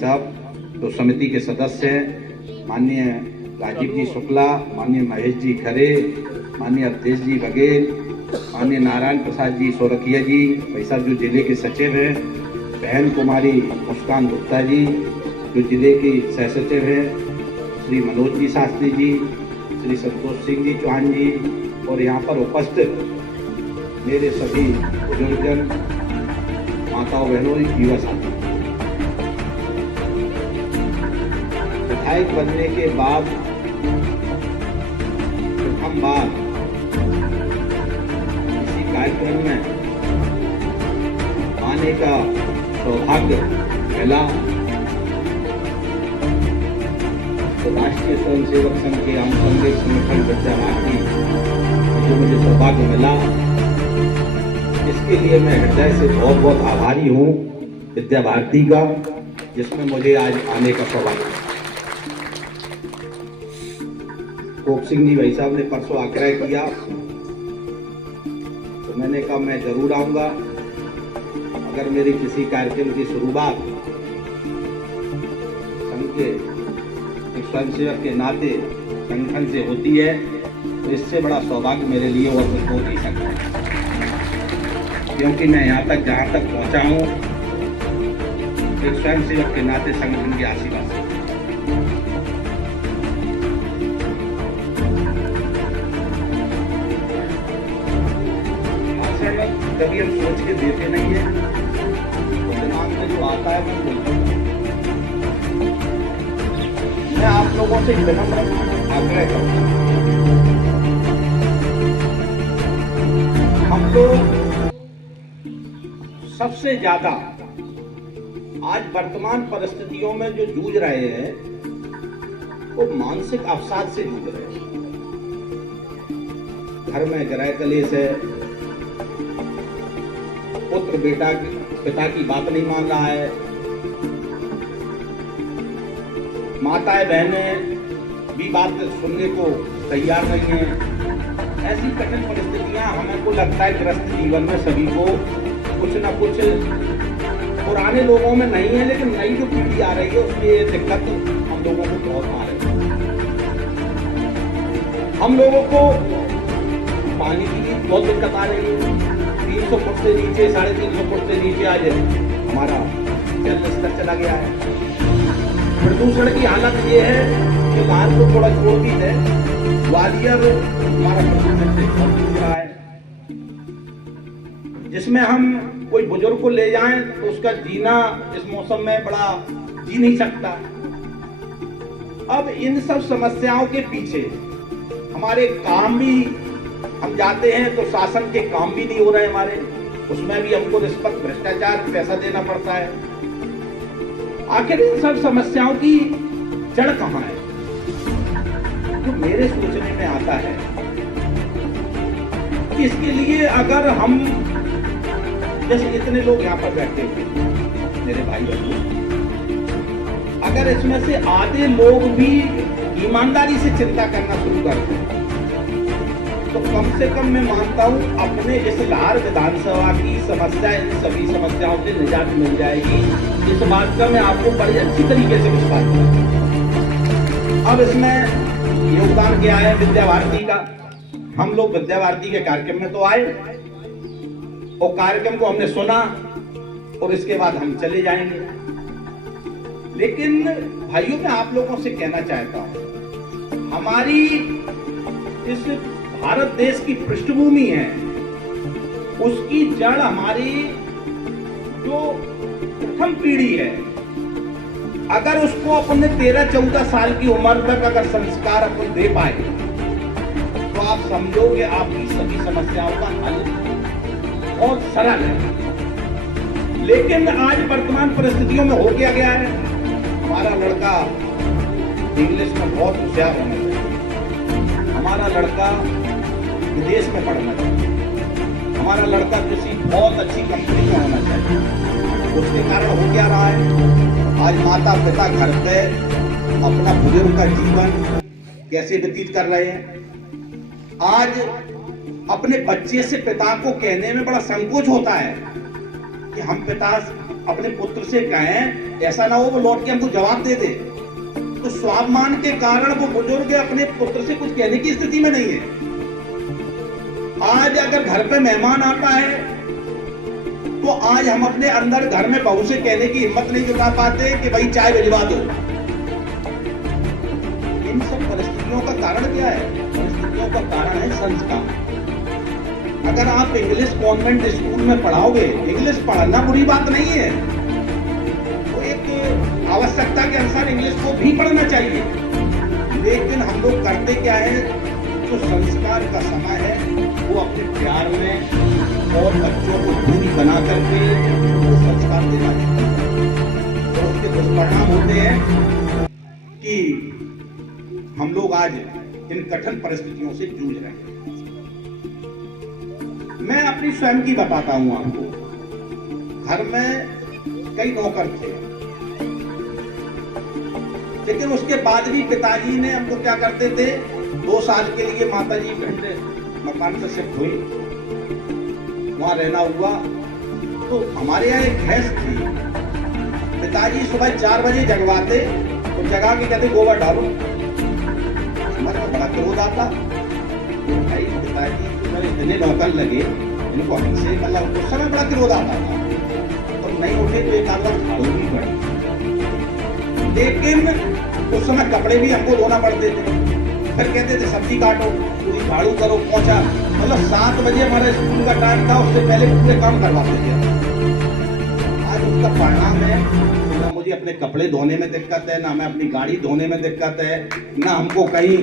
साहब, तो समिति के सदस्य हैं माननीय राजीव जी शुक्ला, माननीय महेश जी खरे, माननीय अवधेश जी बघेल, माननीय नारायण प्रसाद जी सोरखिया जी, भाई साहब जो जिले के सचिव हैं, बहन कुमारी मुस्कान गुप्ता जी जो जिले की सह सचिव हैं, श्री मनोज जी शास्त्री जी, श्री संतोष सिंह जी चौहान जी, और यहाँ पर उपस्थित मेरे सभी बुजुर्गजन, माताओं बहनों, युवा साथी। विधायक बनने के बाद प्रथम बार इसी कार्यक्रम में आने का सौभाग्य मिला। तो राष्ट्रीय स्वयंसेवक संघ के आनुषंगिक संगठन विद्या भारती जो मुझे सौभाग्य मिला, इसके लिए मैं हृदय से बहुत बहुत आभारी हूँ विद्या भारती का, जिसमें मुझे आज आने का सौभाग्य। कोप सिंह जी भाई साहब ने परसों आग्रह किया तो मैंने कहा मैं जरूर आऊंगा। अगर मेरी किसी कार्यक्रम की शुरुआत संघ के एक स्वयंसेवक के नाते संगठन से होती है तो इससे बड़ा सौभाग्य मेरे लिए और कुछ हो नहीं सकता, क्योंकि मैं यहाँ तक जहाँ तक पहुँचा हूँ एक स्वयंसेवक के नाते संगठन के आशीर्वाद से। कभी हम सोच के देते नहीं है, तो दिमाग में जो आता है वो बोलते हैं। मैं आप लोगों से विनम्र आग्रह करता हूँ, हम लोग सबसे ज्यादा आज वर्तमान परिस्थितियों में जो जूझ रहे हैं वो मानसिक अवसाद से जूझ रहे हैं। घर में गृह कलेश है, पुत्र बेटा पिता की बात नहीं मान रहा है, माताएं बहनें भी बात सुनने को तैयार नहीं है। ऐसी कठिन परिस्थितियां हमें को लगता है ग्रस्त जीवन में सभी को कुछ न कुछ पुराने लोगों में नहीं है, लेकिन नई जो पीढ़ी आ रही है उसमें ये दिक्कत हम लोगों को बहुत आ रही है। हम लोगों को पानी की भी बहुत दिक्कत आ रही है। 300 फुट से नीचे, 350 फुट से नीचे आज हमारा जल स्तर चला गया है। प्रदूषण की हालत ये है कि बाहर को थोड़ा छोड़ दी है, ग्वालियर हमारा प्रदूषण से बहुत दूर रहा है, जिसमें हम कोई बुजुर्ग को ले जाएं तो उसका जीना इस मौसम में बड़ा जी नहीं सकता। अब इन सब समस्याओं के पीछे हमारे काम भी, हम जाते हैं तो शासन के काम भी नहीं हो रहे हमारे, उसमें भी हमको रिश्वत भ्रष्टाचार पैसा देना पड़ता है। आखिर इन सब समस्याओं की जड़ कहाँ है? तो मेरे सोचने में आता है कि इसके लिए अगर हम जैसे इतने लोग यहाँ पर बैठे हुए मेरे भाई बहनों, अगर इसमें से आधे लोग भी ईमानदारी से चिंता करना शुरू करते हैं तो कम से कम मैं मानता हूं अपने इस लाहौर विधानसभा की समस्या, इन सभी समस्याओं से निजात मिल जाएगी। इस बात का मैं आपको बड़ी अच्छी तरीके से विश्वास करता हूं। अब इसमें योगदान क्या है विद्या भारती का? हम लोग विद्या भारती के कार्यक्रम में तो आए और कार्यक्रम को हमने सुना और इसके बाद हम चले जाएंगे, लेकिन भाइयों मैं आप लोगों से कहना चाहता हूं, हमारी इस भारत देश की पृष्ठभूमि है, उसकी जड़ हमारी जो प्रथम पीढ़ी है, अगर उसको अपने 13-14 साल की उम्र तक अगर संस्कार अपन दे पाए तो आप समझोगे आपकी सभी समस्याओं का हल बहुत सरल है। लेकिन आज वर्तमान परिस्थितियों में हो गया है, हमारा लड़का इंग्लिश में बहुत होशियार होना चाहिए, हमारा लड़का विदेश में पढ़ना चाहिए, हमारा लड़का किसी बहुत अच्छी कंपनी में होना चाहिए। उसके कारण हो क्या रहा है, आज माता पिता घर पे अपना बुजुर्ग का जीवन कैसे व्यतीत कर रहे हैं। आज अपने बच्चे से पिता को कहने में बड़ा संकोच होता है कि हम पिता अपने पुत्र से कहें, ऐसा ना हो वो लौट के हमको जवाब दे दे। तो स्वाभिमान के कारण वो बुजुर्ग अपने पुत्र से कुछ कहने की स्थिति में नहीं है। आज अगर घर पे मेहमान आता है तो आज हम अपने अंदर घर में बहू से कहने की हिम्मत नहीं जुटा पाते कि भाई चाय भिजवा दो। इन सब परिस्थितियों का कारण क्या है? परिस्थितियों का कारण है संस्कार। अगर आप इंग्लिश कॉन्वेंट स्कूल में पढ़ाओगे, इंग्लिश पढ़ना बुरी बात नहीं है, तो एक आवश्यकता के अनुसार इंग्लिश को भी पढ़ना चाहिए, लेकिन हम लोग करते क्या है, जो संस्कार का समय है वो अपने प्यार में और बच्चों को दूरी बना करके वो संस्कार देना चाहिए। तो उसके दुष्परिणाम होते हैं कि हम लोग आज इन कठिन परिस्थितियों से जूझ रहे हैं। मैं अपनी स्वयं की बताता हूं आपको। घर में कई नौकर थे, लेकिन उसके बाद भी पिताजी ने हमको क्या करते थे, 2 साल के लिए माताजी पिंड मकान से शिफ्ट हुई, वहां रहना हुआ। तो हमारे यहाँ एक भैंस थी, पिताजी सुबह 4 बजे जगवाते तो जगा के कहते गोबर डालो। हमारे बड़ा क्रोध आता, तो भाई पिताजी इतने नौकर लगे, इनको हमसे मतलब उस समय बड़ा क्रोध आता था, तो नहीं उठे तो एक आध बार झाड़ू भी पड़े, लेकिन उस समय कपड़े भी हमको धोना पड़ते थे। फिर कहते थे सब्जी काटो, पूरी झाड़ू करो, पहुंचा, मतलब 7 बजे हमारा स्कूल का टाइम था, उससे पहले पूरे काम करवाते थे। आज उसका परिणाम है, ना मुझे अपने कपड़े धोने में दिक्कत है, ना मैं अपनी गाड़ी धोने में दिक्कत है, ना हमको कहीं